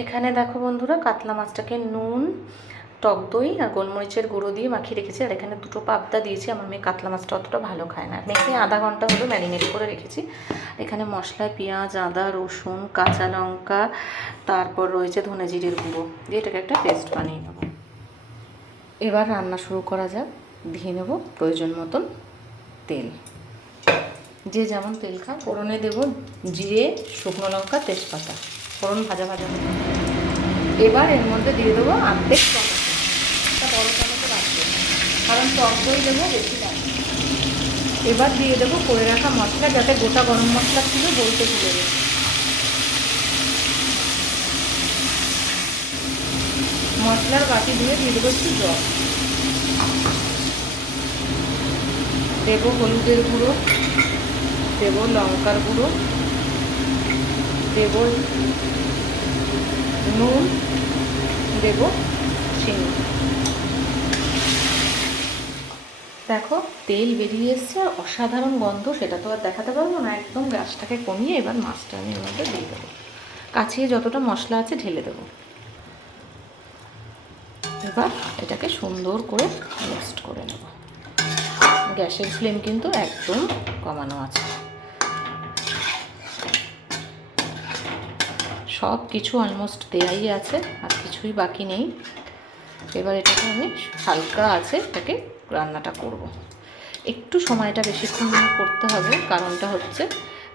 এখানে দেখো বন্ধুরা, কাতলা মাছটাকে নুন, টক দই আর গোলমরিচের গুঁড়ো দিয়ে মাখিয়ে রেখেছি। আর এখানে দুটো পাবদা দিয়েছি। আমার মেয়ে কাতলা মাছটা অতটা ভালো খায় না, মেখে আধা ঘন্টা হলো ম্যারিনেট করে রেখেছি। এখানে মশলায় পেঁয়াজ, আদা, রসুন, কাঁচা লঙ্কা, তারপর রয়েছে ধনে জিরের গুঁড়ো দিয়ে এটাকে একটা পেস্ট বানিয়ে নেব। এবার রান্না শুরু করা যাক। দিয়ে নেব প্রয়োজন মতন তেল, যে যেমন তেল খান। ফোড়নে দেব জিরে, শুকনো লঙ্কা, তেজপাতা, ফোড়ন ভাজা ভাজা। এবার এর মধ্যে দিয়ে দেবো অর্ধেক টমেটো, একটা বড় টমেটো রাখবো, কারণ টক দই দেবো বেশি লাগবে। এবার দিয়ে দেবো করে রাখা মশলা, যাতে গোটা গরম মশলা ছিল বলতে ভুলে গেছি। মশলার বাটি দিয়ে দেবো একটু জল, দেবো হলুদের গুঁড়ো, দেবো লঙ্কার গুঁড়ো, দেবো নুন, দেবো চিনি। দেখো তেল বেরিয়ে এসছে আর অসাধারণ গন্ধ, সেটা তো আর দেখাতে পারবো না। একদম গ্যাসটাকে কমিয়ে এবার মাছটা আমি এর মধ্যে দিয়ে দেবো, কাছিয়ে যতটা মশলা আছে ঢেলে দেবো। এবার এটাকে সুন্দর করে রোস্ট করে নেব। গ্যাসের ফ্লেম কিন্তু একদম কমানো আছে। সব কিছু অলমোস্ট দেয়াই আছে, আর কিছুই বাকি নেই। এবার এটাকে আমি হালকা আছে এটাকে রান্নাটা করব। একটু সময়টা বেশিক্ষণ করতে হবে, কারণটা হচ্ছে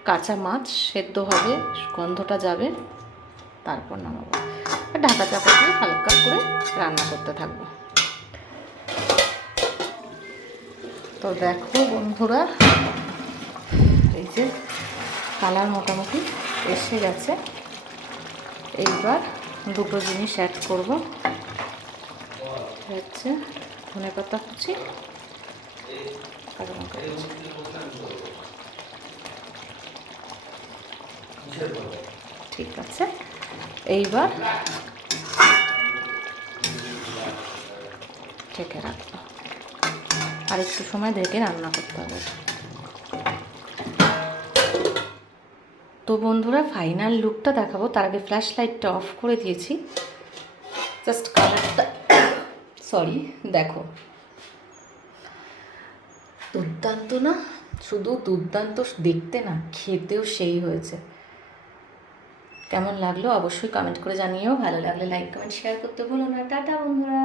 কাঁচা মাছ সেদ্ধ হবে, গন্ধটা যাবে, তারপর নামাবো। ঢাকা চাপা দিয়ে হালকা করে রান্না করতে থাকবো। তো দেখো বন্ধুরা, এই যে কালার মোটামুটি এসে গেছে। এইবার দুটো জিনিস অ্যাড করবো, হচ্ছে ধনেপাতা কুচি, কাঁচা লঙ্কা কুচি। ঠিক আছে, এইবার ঢেকে রাখবো, আর একটু সময় ঢেকে রান্না করতে হবে। তো বন্ধুরা, ফাইনাল লুকটা দেখাবো, তার আগে ফ্ল্যাশ লাইটটা অফ করে দিয়েছি। জাস্ট কালারটা দেখো, দুর্দান্ত না? শুধু দুর্দান্ত দেখতে না, খেতেও সেই হয়েছে। কেমন লাগলো অবশ্যই কমেন্ট করে জানিও। ভালো লাগলে লাইক, কমেন্ট, শেয়ার করতে ভুলো না। টাটা বন্ধুরা।